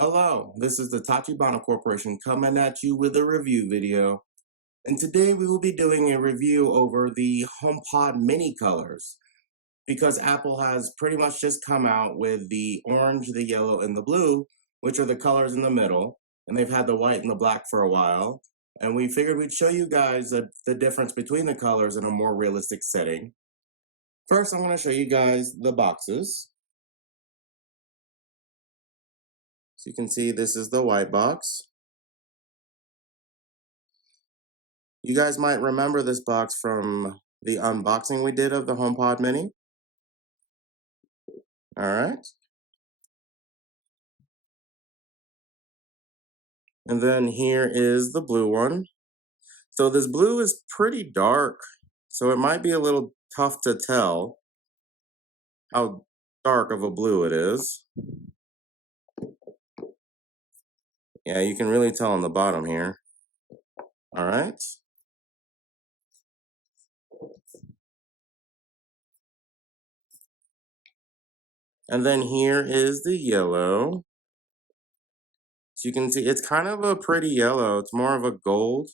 Hello, this is the Tachibana Corporation coming at you with a review video. And today we will be doing a review over the HomePod mini colors because Apple has pretty much just come out with the orange, the yellow, and the blue, which are the colors in the middle. And they've had the white and the black for a while. And we figured we'd show you guys the difference between the colors in a more realistic setting. First, I'm going to show you guys the boxes. So you can see this is the white box. You guys might remember this box from the unboxing we did of the HomePod Mini. All right. And then here is the blue one. So this blue is pretty dark, so it might be a little tough to tell how dark of a blue it is. Yeah, you can really tell on the bottom here. All right. And then here is the yellow. So you can see it's kind of a pretty yellow. It's more of a gold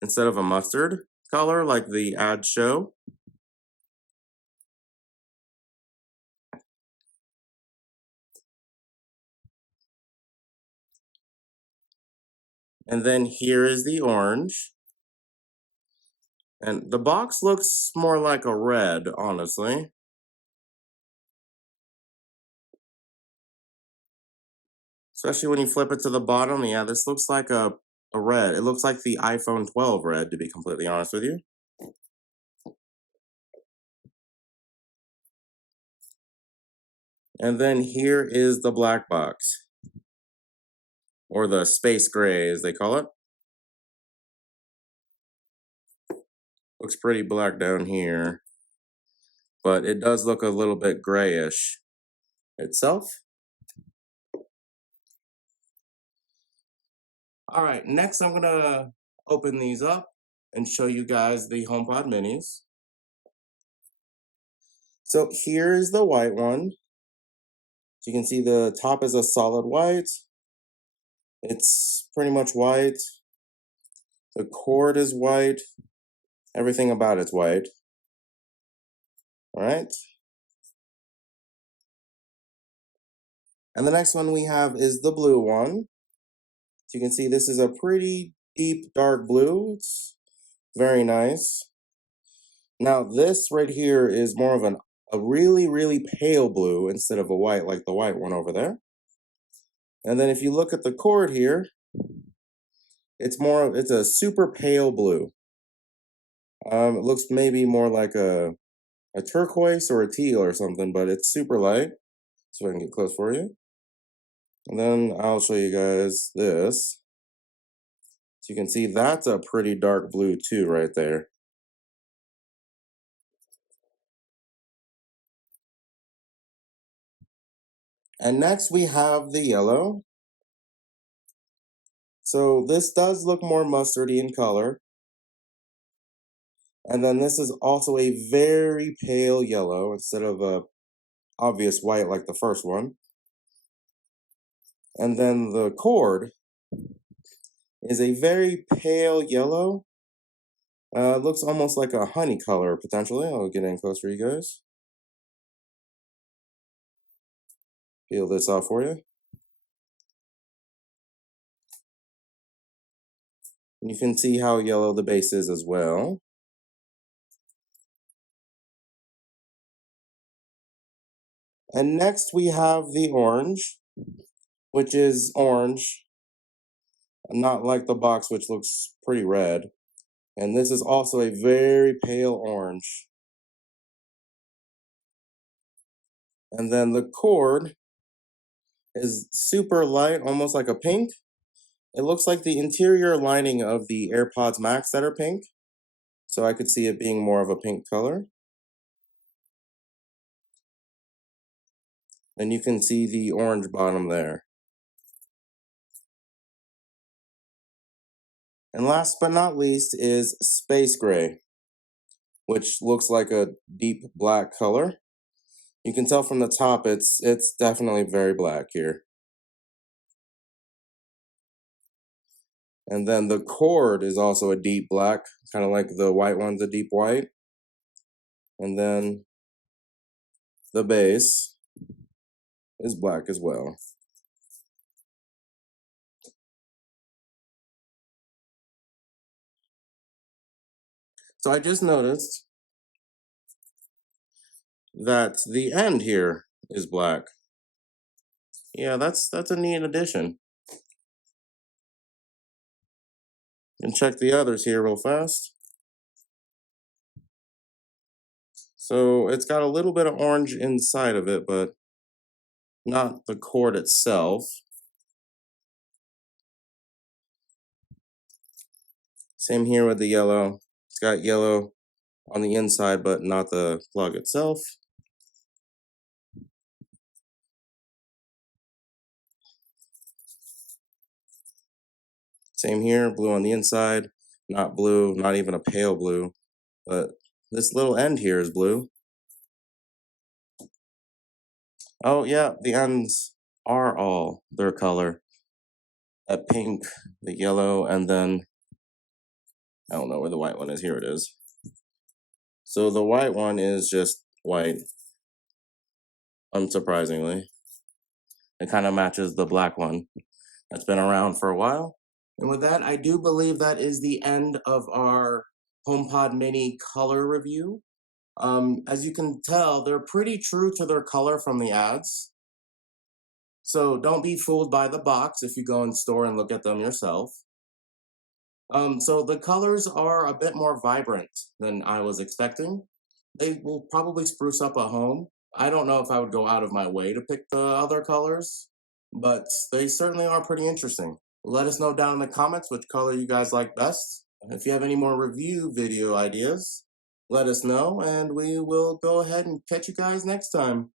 instead of a mustard color like the ads show. And then here is the orange. And the box looks more like a red, honestly. Especially when you flip it to the bottom. Yeah, this looks like a red. It looks like the iPhone 12 red, to be completely honest with you. And then here is the black box. Or the space gray, as they call it. Looks pretty black down here. But it does look a little bit grayish itself. All right, next I'm gonna open these up and show you guys the HomePod minis. So here is the white one. So you can see the top is a solid white. It's pretty much white. The cord is white. Everything about it's white. All right. And the next one we have is the blue one. So you can see this is a pretty deep dark blue. It's very nice. Now this right here is more of a really, really pale blue instead of a white like the white one over there. And then if you look at the cord here, it's a super pale blue. It looks maybe more like a turquoise or a teal or something, but it's super light. So I can get close for you. And then I'll show you guys this. So you can see that's a pretty dark blue too right there. And next we have the yellow. So this does look more mustardy in color. And then this is also a very pale yellow instead of a obvious white like the first one. And then the cord is a very pale yellow. Looks almost like a honey color potentially. I'll get in close for you guys. Peel this off for you. And you can see how yellow the base is as well. And next we have the orange, which is orange, not like the box, which looks pretty red. And this is also a very pale orange. And then the cord is super light, almost like a pink. It looks like the interior lining of the AirPods Max that are pink. So I could see it being more of a pink color. And you can see the orange bottom there. And last but not least is space gray, which looks like a deep black color. You can tell from the top it's definitely very black here. And then the cord is also a deep black, kind of like the white one's a deep white. And then the base is black as well. So I just noticed that the end here is black. Yeah, that's a neat addition. And check the others here real fast. So it's got a little bit of orange inside of it, but not the cord itself. Same here with the yellow. It's got yellow on the inside, but not the plug itself. Same here, blue on the inside, not blue, not even a pale blue, but this little end here is blue. Oh yeah, the ends are all their color. That pink, the yellow, and then I don't know where the white one is. Here it is. So the white one is just white, unsurprisingly. It kind of matches the black one that's been around for a while. And with that, I do believe that is the end of our HomePod Mini color review. As you can tell, they're pretty true to their color from the ads. So don't be fooled by the box if you go in store and look at them yourself. So the colors are a bit more vibrant than I was expecting. They will probably spruce up a home. I don't know if I would go out of my way to pick the other colors, but they certainly are pretty interesting. Let us know down in the comments which color you guys like best. If you have any more review video ideas, let us know, and we will go ahead and catch you guys next time.